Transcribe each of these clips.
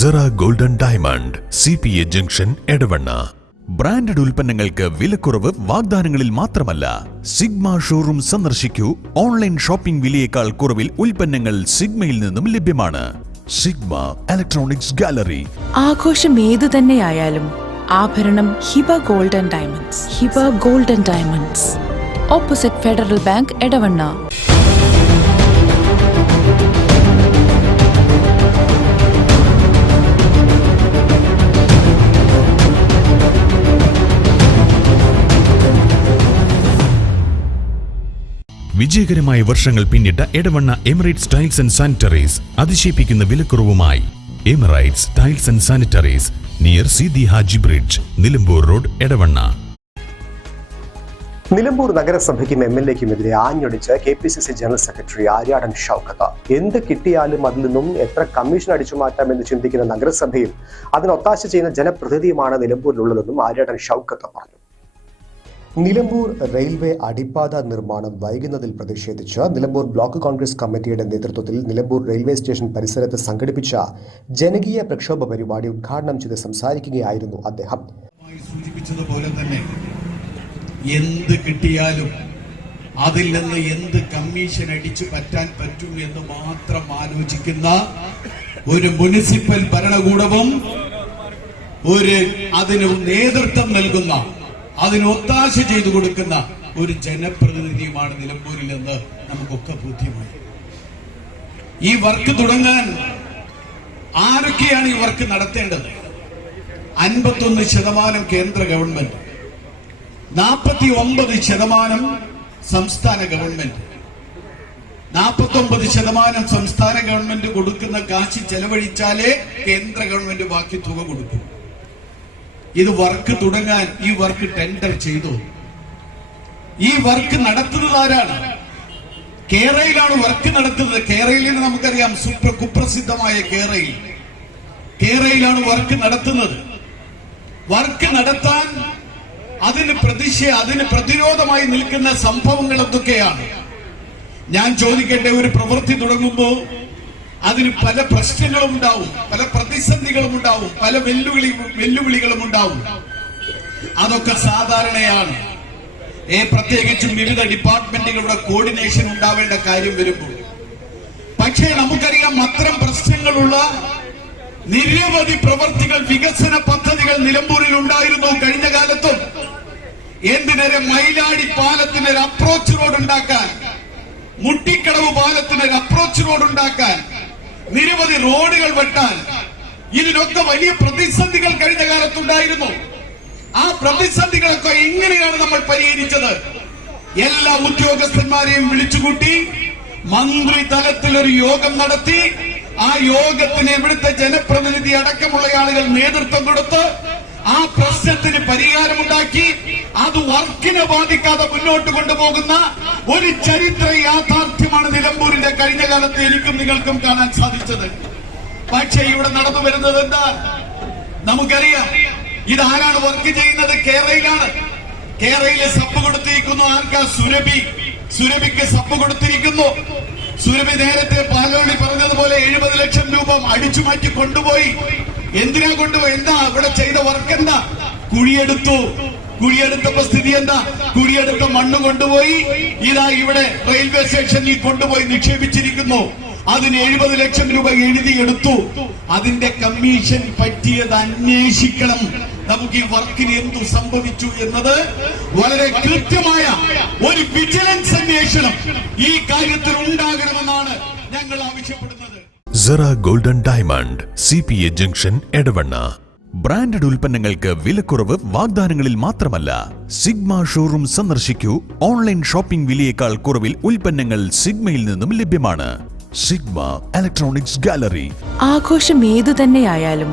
Cera golden diamond CPA junction Edavanna. Branded ഉൽപ്പന്നങ്ങൾക്ക് വിലക്കുറവ് വാഗ്ദാനങ്ങളിൽ മാത്രമല്ല, സിഗ്മ ഷോറൂം സന്ദർശിക്കൂ. ഓൺലൈൻ ഷോപ്പിംഗ് വിലയേക്കാൾ കുറവിൽ ഉൽപ്പന്നങ്ങൾ സിഗ്മയിൽ നിന്നും ലഭ്യമാണ്. Sigma electronics gallery. ആഘോഷം ഏതു തന്നെയായാലും ആഭരണം Hiba golden diamonds. Hiba golden diamonds, opposite federal bank, Edavanna. വിജയകരമായ വർഷങ്ങൾ പിന്നിട്ട Edavanna Emirates tiles and sanitaries അതിശയിപ്പിക്കുന്ന വിലക്കുറവുമായി. Emirates tiles and sanitaries, near Seethi Haji bridge, Nilambur road, Edavanna. Nilambur നഗരസഭയ്ക്കും MLAയ്ക്കുമെതിരെ ആഞ്ഞടിച്ച് KPCC general secretary Aryadan Shoukath. എന്ത് കിട്ടിയാലും അതിൽ നിന്നും എത്ര കമ്മീഷൻ അടിച്ചു മാറ്റാമെന്ന് ചിന്തിക്കുന്ന നഗരസഭയും അതിനൊത്താശ ചെയ്യുന്ന ജനപ്രതിനിധിയുമാണ് നിലമ്പൂരിലുള്ളതെന്നും ആര്യാടൻ ഷൗക്കത്ത് പറഞ്ഞു. നിലമ്പൂർ റെയിൽവേ അടിപ്പാത നിർമ്മാണം വൈകുന്നതിൽ പ്രതിഷേധിച്ച് നിലമ്പൂർ ബ്ലോക്ക് കോൺഗ്രസ് കമ്മിറ്റിയുടെ നേതൃത്വത്തിൽ നിലമ്പൂർ റെയിൽവേ സ്റ്റേഷൻ പരിസരത്ത് സംഘടിപ്പിച്ച ജനകീയ പ്രക്ഷോഭ പരിപാടി ഉദ്ഘാടനം ചെയ്ത് സംസാരിക്കുകയായിരുന്നു അദ്ദേഹം. സൂചിപ്പിച്ചതുപോലെ തന്നെ എന്ത് കിട്ടിയാലും അതിൽ നിന്ന് എന്ത് കമ്മീഷൻ അടിച്ചു പറ്റാൻ പറ്റും എന്ന് മാത്രം ആലോചിക്കുന്ന ഒരു മുനിസിപ്പൽ ഭരണകൂടവും അതിന് നേതൃത്വം നൽകുന്ന, അതിനൊത്താശ ചെയ്തു കൊടുക്കുന്ന ഒരു ജനപ്രതിനിധിയുമാണ് നിലമ്പൂരിലെന്ന് നമുക്കൊക്കെ ബോധ്യമായി. ഈ വർക്ക് തുടങ്ങാൻ ആരൊക്കെയാണ് ഈ വർക്ക് നടത്തേണ്ടത്? 51% കേന്ദ്ര ഗവൺമെന്റ്, 49% സംസ്ഥാന ഗവൺമെന്റ്. 49% സംസ്ഥാന ഗവൺമെന്റ് കൊടുക്കുന്ന കാശ് ചെലവഴിച്ചാലേ കേന്ദ്ര ഗവൺമെന്റ് ബാക്കി തുക കൊടുക്കും. ഇത് വർക്ക് തുടങ്ങാൻ ഈ വർക്ക് ടെൻഡർ ചെയ്തു. ഈ വർക്ക് നടത്തുന്നത് ആരാണ്? കേരളയിലാണ് വർക്ക് നടത്തുന്നത്. കേരളയിൽ നമുക്കറിയാം, കുപ്രസിദ്ധമായ കേരളയിലാണ് വർക്ക് നടത്തുന്നത്. വർക്ക് നടത്താൻ അതിന് പ്രതിരോധമായി നിൽക്കുന്ന സംഭവങ്ങൾ എന്തൊക്കെയാണ്? ഞാൻ ചോദിക്കട്ടെ, ഒരു പ്രവൃത്തി തുടങ്ങുമ്പോൾ അതിന് പല പ്രശ്നങ്ങളും ഉണ്ടാവും, പല പ്രതിസന്ധികളും ഉണ്ടാവും, പല വെല്ലുവിളികളും ഉണ്ടാവും. അതൊക്കെ സാധാരണയാണ്. പ്രത്യേകിച്ചും വിവിധ ഡിപ്പാർട്ട്മെന്റുകളുടെ കോർഡിനേഷൻ ഉണ്ടാവേണ്ട കാര്യം വരുമ്പോൾ. പക്ഷേ നമുക്കറിയാം, അത്തരം പ്രശ്നങ്ങളുള്ള നിരവധി പ്രവർത്തികൾ, വികസന പദ്ധതികൾ നിലമ്പൂരിൽ ഉണ്ടായിരുന്നു കഴിഞ്ഞ കാലത്തും. എന്തിനേറെ, മൈലാടി പാലത്തിന് ഒരു അപ്രോച്ച് റോഡ് ഉണ്ടാക്കാൻ, മുട്ടിക്കടവ് പാലത്തിന് ഒരു അപ്രോച്ച് റോഡ് ഉണ്ടാക്കാൻ, നിരവധി റോഡുകൾ വെട്ടാൻ, ഇതിനൊക്കെ വലിയ പ്രതിസന്ധികൾ കഴിഞ്ഞ കാലത്തുണ്ടായിരുന്നു. ആ പ്രതിസന്ധികളൊക്കെ എങ്ങനെയാണ് നമ്മൾ പരിഹരിച്ചത്? എല്ലാ ഉദ്യോഗസ്ഥന്മാരെയും വിളിച്ചുകൂട്ടി മന്ത്രി തലത്തിൽ ഒരു യോഗം നടത്തി. ആ യോഗത്തിന് ഇവിടുത്തെ ജനപ്രതിനിധി അടക്കമുള്ള ആളുകൾ നേതൃത്വം കൊടുത്ത് ആ പ്രശ്നത്തിന് പരിഹാരമുണ്ടാക്കി. അത് വർക്കിനെ ബാധിക്കാതെ മുന്നോട്ട് കൊണ്ടുപോകുന്ന ഒരു ചരിത്ര യാഥാർത്ഥ്യമാണ് നിലമ്പൂരിന്റെ കഴിഞ്ഞ കാലത്ത് എനിക്കും നിങ്ങൾക്കും കാണാൻ സാധിച്ചത്. പക്ഷേ ഇവിടെ നടന്നു വരുന്നത് എന്താ? നമുക്കറിയാം, ഇതാരാണ് വർക്ക് ചെയ്യുന്നത്? കേരളയിലാണ്. കേരളയിലെ സബ് കൊടുത്തിരിക്കുന്നു ആർക്കാ? സുരഭിക്ക് സബ് കൊടുത്തിരിക്കുന്നു. സുരഭി നേരത്തെ പാലോളി പറഞ്ഞതുപോലെ 70 ലക്ഷം രൂപ അടിച്ചു മാറ്റി കൊണ്ടുപോയി. എന്തിനാ കൊണ്ടുപോയി? എന്താ ഇവിടെ ചെയ്ത വർക്ക്? എന്താ? കുഴിയെടുത്തപ്പോ സ്ഥിതി എന്താ? കുഴിയെടുത്ത മണ്ണ് കൊണ്ടുപോയി ഇതാ ഇവിടെ റെയിൽവേ സ്റ്റേഷനിൽ കൊണ്ടുപോയി നിക്ഷേപിച്ചിരിക്കുന്നു. അതിന് 70 ലക്ഷം രൂപ എഴുതിയെടുത്തു. അതിന്റെ കമ്മീഷൻ പറ്റിയത് അന്വേഷിക്കണം. നമുക്ക് ഈ വർക്കിന് എന്തു സംഭവിച്ചു എന്നത് വളരെ കൃത്യമായ ഒരു വിജിലൻസ് അന്വേഷണം ഈ കാര്യത്തിൽ ഉണ്ടാകണമെന്നാണ് ഞങ്ങൾ ആവശ്യപ്പെടുന്നത്. സെറ golden diamond CPA junction Edavanna. Branded ഉൽപ്പന്നങ്ങൾക്ക് വിലക്കുറവ് വാഗ്ദാനങ്ങളിൽ മാത്രമല്ല, സിഗ്മ ഷോറൂം സന്ദർശിക്കൂ. ഓൺലൈൻ ഷോപ്പിംഗ് വിലയേക്കാൾ കുറവിൽ ഉൽപ്പന്നങ്ങൾ സിഗ്മയിൽ നിന്നും ലഭ്യമാണ്. Sigma electronics gallery. ആഘോഷം ഏതു തന്നെയായാലും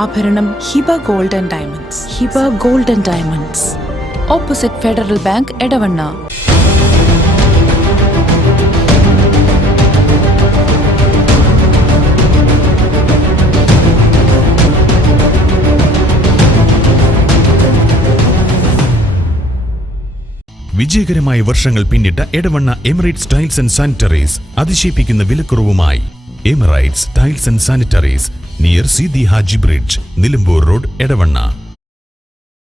ആഭരണം Hiba golden diamonds. Hiba golden diamonds, opposite federal bank, Edavanna. വിജയകരമായ വർഷങ്ങൾ പിന്നിട്ട Edavanna Emirates tiles and sanitaries അതിശയിപ്പിക്കുന്ന വിലക്കുറവുമായി. Emirates tiles and sanitaries near Seethi Haji bridge, Nilambur road, Edavanna.